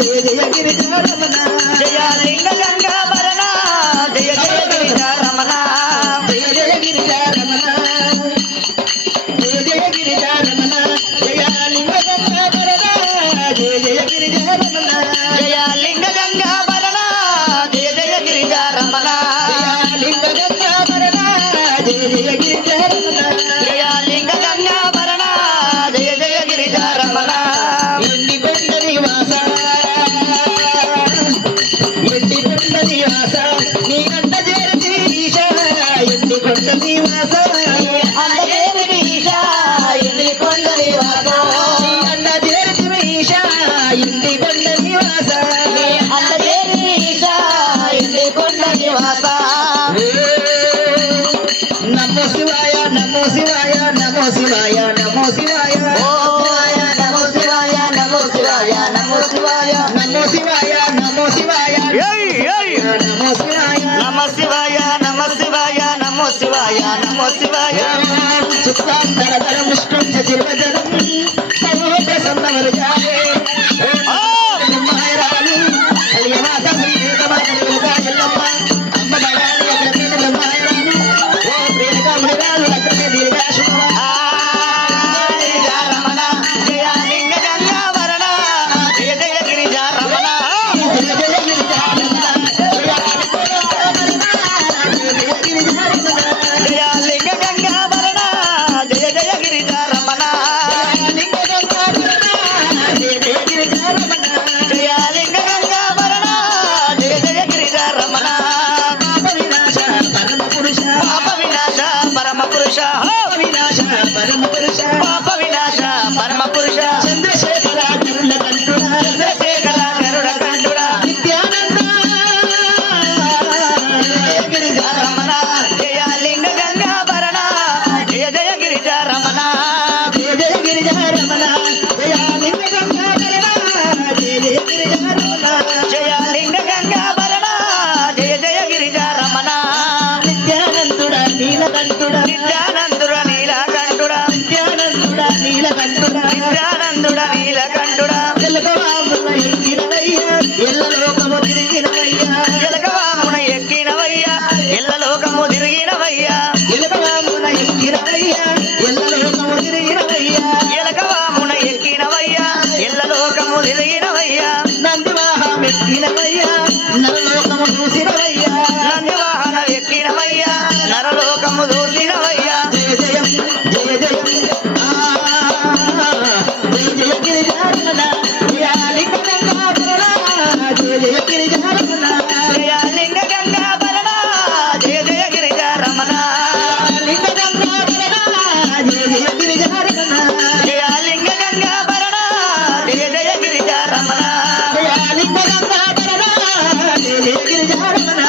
జయ జయ గిరిజారమణ జయ లింగ గంగాభరణ జయ జయ గిరిజారమణ జయ జయ గిరిజారమణ జయ జయ గిరిజారమణ జయ లింగ గంగాభరణ జయ జయ గిరిజారమణ జయ లింగ గంగాభరణ జయ జయ గిరిజారమణ లింగ గంగాభరణ జయ జయ గిరిజారమణ జయ లింగ గంగాభరణ జయ జయ గిరిజారమణ ఎండి కొండ నివాస ఎండి కొండ నివాస నీ అంట చేరి ఈశా ఎండి కొండ నివాస అందదేవి ఈశా ఎండి కొండ నివాస నీ అంట చేరి ఈశా ఎండి కొండ నివాస అందదేవి ఈశా ఎండి కొండ నివాస నమో శివాయ నమో శివాయ నమో శివాయ నమో శివాయ ఓ నమో శివాయ నమో శివాయ నమో శివాయ నమో శివాయ నమో శివాయ ఏయ్ ఏయ్ నమో శివాయ నమ శివాయ నమ శివాయ నమో శివాయ నమో శివాయ చిత్తాంతరధర ముష్కం చతుర్వదనం సర్వోప సందవర్గాయే బ్రహ్మాయరాలు అలియమాత శ్రీదేవమాత ఎల్లమ్మ అమ్మ బడాలి అగ్రపేట బ్రహ్మాయరాలు ఓ ప్రేరగా మృగాలు అగ్రపే దీర్ఘా శుభవ గిరిజారమణ జయ లింగ గంగాభరణ జయ జయ గిరిజారమణ జయ జయ గిరిజారమణ జయ లింగ గంగాభరణ జయ జయ గిరిజారమణ లింగ గంగాభరణ జయ జయ గిరిజారమణ జయ లింగ గంగాభరణ జయ జయ గిరిజారమణ పాప వినాశ పరమ పురుష పాప వినాశ పరమ పురుష వినాశ పరమ పురుష పాప వినాశ పరమ పురుష చంద్రశేఖర గరుల కంఠుడ చంద్రశేఖర గరుడ కంఠుడ నిత్యానంద రమణ జయ లింగ గంగాభరణ జయ జయ గిరిజారమణ జయ జయ గిరిజారమణ జయ లింగ గంగాధరణ జయ జయ గిరిజారమణ జయ లింగ గంగాభరణ జయ జయ గిరిజారమణ నిత్యానందుడ నీలకంఠుడ నిత్యానందుడ నీలకంఠుడ నిత్యానందుడ నీలకంఠుడ నిత్యానందుడ నీలకంఠుడ ఎల్లకవాముల ఎక్కినవయ్య ఎల్లలోకము తిరిగినవయ్య ఎలకవామున ఎక్కినవయ్యా ఎల్ల లోకము తిరిగినవయ్యా ఎల్లకవాముల ఎక్కినవయ్య ఎల్లలోకము తిరిగినవయ్య ఎలకవామున ఎక్కినవయ్యా ఎల్ల లోకము తిరిగినవయ్యా నందివాహం ఎక్కినవయ్య నరలోకము చూసినవయ్య నంది వాహన ఎక్కినవయ్యా నరలోకము దూసినవయ్యా జయ జయం జయ జయం జయ జయ గిరిజారమణ జయ లింగ గంగాధరణ జయ జయ గిరిజారమణ జయ లింగ గంగాభరణ జయ జయ గిరిజారమణ లింగ గంగాధరణ జయ జయ గిరిజారమణ జయ లింగ గంగాభరణ జయ జయ గిరిజారమణ జయ లింగ గంగాధరణ జయ జయ గిరిజారమణ